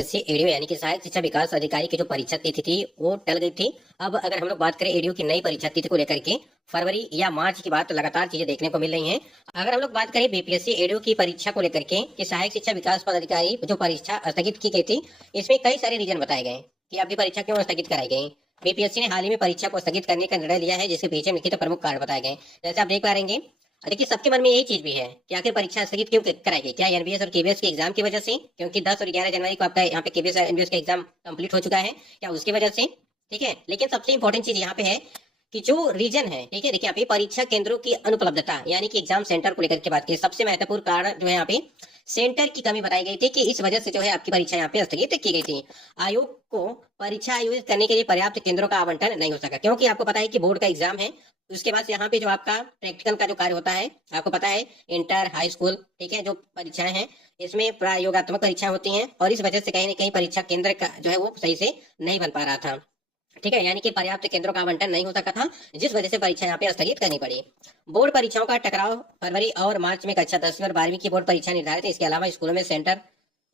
से एडीओ यानी कि सहायक शिक्षा विकास अधिकारी की जो परीक्षा तिथि थी वो टल गई थी। अब अगर हम लोग बात करें एडीओ की नई परीक्षा तिथि को लेकर के फरवरी या मार्च की बात लगातार चीजें देखने को मिल रही हैं। अगर हम लोग बात करें बीपीएससी एडीओ की परीक्षा को लेकर के कि सहायक शिक्षा विकास पदाधिकारी जो परीक्षा स्थगित की गई थी, इसमें कई सारे रीजन बताए गए कि आपकी परीक्षा क्यों स्थगित कराई गई। बीपीएससी ने हाल ही में परीक्षा को स्थगित करने का निर्णय लिया है, जिसके पीछे लिखित प्रमुख कारण बताए गए। जैसे आप देख पा रहे हैं, देखिए सबके मन में यही चीज भी है कि आखिर परीक्षा स्थगित क्यों कराई गई। क्या एनबीएस और केबीएस के एग्जाम की वजह से, क्योंकि 10 और 11 जनवरी को आपका यहाँ पे केबीएस और एनबीएस का एग्जाम कंप्लीट हो चुका है, क्या उसकी वजह से? ठीक है, लेकिन सबसे इंपॉर्टेंट चीज यहाँ पे है कि जो रीजन है, ठीक है, देखिए यहाँ पे परीक्षा केंद्रों की अनुपलब्धता यानी कि एग्जाम सेंटर को लेकर के बात की, सबसे महत्वपूर्ण कारण जो है यहाँ पे सेंटर की कमी बताई गई थी कि इस वजह से जो है आपकी परीक्षा यहाँ पे स्थगित की गई थी। आयोग को परीक्षा आयोजित करने के लिए पर्याप्त केंद्रों का आवंटन नहीं हो सका, क्योंकि आपको पता है कि बोर्ड का एग्जाम है। उसके बाद यहाँ पे जो आपका प्रैक्टिकल का जो कार्य होता है, आपको पता है इंटर हाई स्कूल, ठीक है, जो परीक्षाएं हैं इसमें प्रयोगात्मक परीक्षा होती हैं, और इस वजह से कहीं ना कहीं परीक्षा केंद्र का जो है वो सही से नहीं बन पा रहा था। ठीक है, यानी कि पर्याप्त केंद्रों का आवंटन नहीं हो सका था, जिस वजह से परीक्षा यहाँ पे स्थगित करनी पड़ी। बोर्ड परीक्षाओं का टकराव फरवरी और मार्च में कक्षा 10वीं और 12वीं की बोर्ड परीक्षा निर्धारित है। इसके अलावा स्कूलों में सेंटर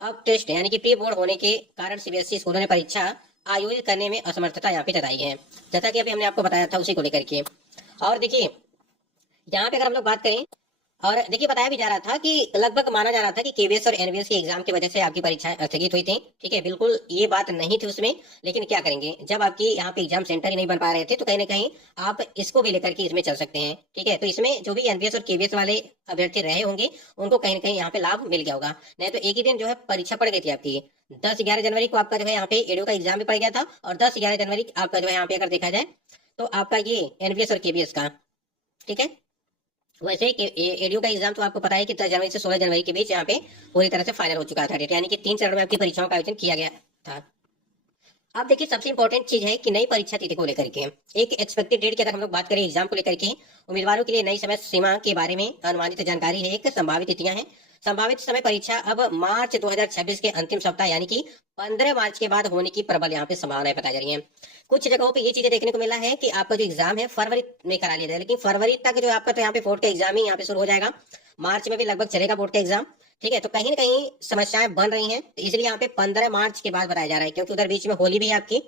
अब टेस्ट यानी कि प्री बोर्ड होने के कारण सीबीएसई स्कूलों ने परीक्षा आयोजित करने में असमर्थता यहाँ पे जताई है, जैसा कि अभी हमने आपको बताया था उसी को लेकर के। और देखिए यहाँ पे अगर हम लोग बात करें, और देखिए बताया भी जा रहा था कि लगभग माना जा रहा था कि केबीएस और एनबीएस के एग्जाम की वजह से आपकी परीक्षाएं स्थगित हुई थी। ठीक है, बिल्कुल ये बात नहीं थी उसमें, लेकिन क्या करेंगे, जब आपकी यहाँ पे एग्जाम सेंटर ही नहीं बन पा रहे थे तो कहीं ना कहीं आप इसको भी लेकर के इसमें चल सकते हैं। ठीक है, तो इसमें जो भी एनबीएस और केबीएस वाले अभ्यर्थी रहे होंगे उनको कहीं ना कहीं यहाँ पे लाभ मिल गया होगा। नहीं तो एक ही दिन जो है परीक्षा पड़ गई थी आपकी। 10-11 जनवरी को आपका जो है यहाँ पे एडीओ का एग्जाम भी पड़ गया था, और 10-11 जनवरी आपका जो है यहाँ पे अगर देखा जाए तो आपका ये एनबीएस और केबीएस का, ठीक है, वैसे एडीओ का एग्जाम तो आपको पता है कि 10 जनवरी से 16 जनवरी के बीच यहाँ पे पूरी तरह से फाइनल हो चुका था डेट, यानी कि 3 चरण में आपकी परीक्षाओं का आयोजन किया गया था। अब देखिए सबसे इंपॉर्टेंट चीज है कि नई परीक्षा तिथि को लेकर के एक एक्सपेक्टेड डेट की अगर हम लोग बात करें एग्जाम को लेकर के, उम्मीदवारों के लिए नई समय सीमा के बारे में अनुमानित जानकारी है। एक संभावित तिथियां हैं। संभावित समय परीक्षा अब मार्च 2026 के अंतिम सप्ताह यानी कि 15 मार्च के बाद होने की प्रबल यहाँ पे संभावनाएं बताई जा रही हैं। कुछ जगहों पे ये चीजें देखने को मिला है कि आपका जो एग्जाम है फरवरी में करा लिया जाए, लेकिन फरवरी तक जो आपका तो यहाँ पे बोर्ड का एग्जाम ही यहाँ पे शुरू हो जाएगा। मार्च में भी लगभग चलेगा बोर्ड का एग्जाम। ठीक है, तो कहीं ना कहीं समस्याएं बन रही हैं, तो इसलिए यहाँ पे 15 मार्च के बाद बताया जा रहा है, क्योंकि उधर बीच में होली भी है आपकी,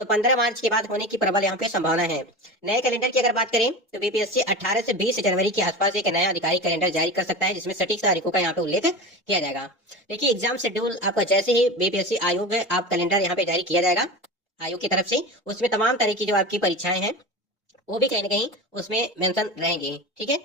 तो 15 मार्च के बाद होने की प्रबल यहाँ पे संभावना है। नए कैलेंडर की अगर बात करें तो बीपीएससी 18 से 20 जनवरी के आसपास एक नया आधिकारिक कैलेंडर जारी कर सकता है, जिसमें सटीक तारीखों का यहाँ पे उल्लेख किया जाएगा। देखिए एग्जाम शेड्यूल आपका जैसे ही बीपीएससी आयोग है आप कैलेंडर यहाँ पे जारी किया जाएगा आयोग की तरफ से, उसमें तमाम तरह की जो आपकी परीक्षाएं हैं वो भी कहीं ना कहीं उसमें मेंशन रहेंगी। ठीक है,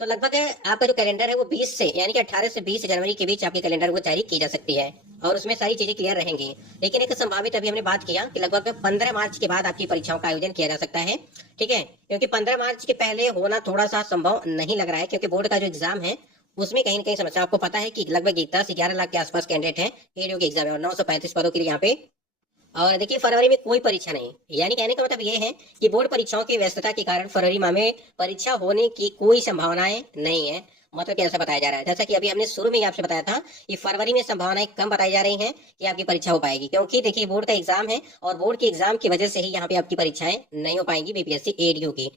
तो लगभग आपका जो कैलेंडर है वो 20 से यानी कि 18 से 20 जनवरी के बीच आपके कैलेंडर वो जारी की जा सकती है, और उसमें सारी चीजें क्लियर रहेंगी। लेकिन एक संभावित अभी हमने बात किया कि लगभग 15 मार्च के बाद आपकी परीक्षाओं का आयोजन किया जा सकता है। ठीक है, क्योंकि 15 मार्च के पहले होना थोड़ा सा संभव नहीं लग रहा है, क्योंकि बोर्ड का जो एग्जाम है उसमें कहीं ना कहीं समस्या। आपको पता है कि लगभग 10-11 लाख के आसपास कैंडिडेट है एडीओ के एग्जाम है, और 935 पदों के लिए यहाँ पे। और देखिए फरवरी में कोई परीक्षा नहीं, यानी कहने का मतलब ये है कि बोर्ड परीक्षाओं की व्यस्तता के कारण फरवरी माह में परीक्षा होने की कोई संभावनाएं नहीं है। मतलब कि ऐसा बताया जा रहा है, जैसा कि अभी हमने शुरू में ही आपसे बताया था कि फरवरी में संभावनाएं कम बताई जा रही हैं कि आपकी परीक्षा हो पाएगी, क्योंकि देखिए बोर्ड का एग्जाम है और बोर्ड के एग्जाम की वजह से ही यहाँ पे आपकी परीक्षाएं नहीं हो पाएंगी बीपीएससी एडीओ की।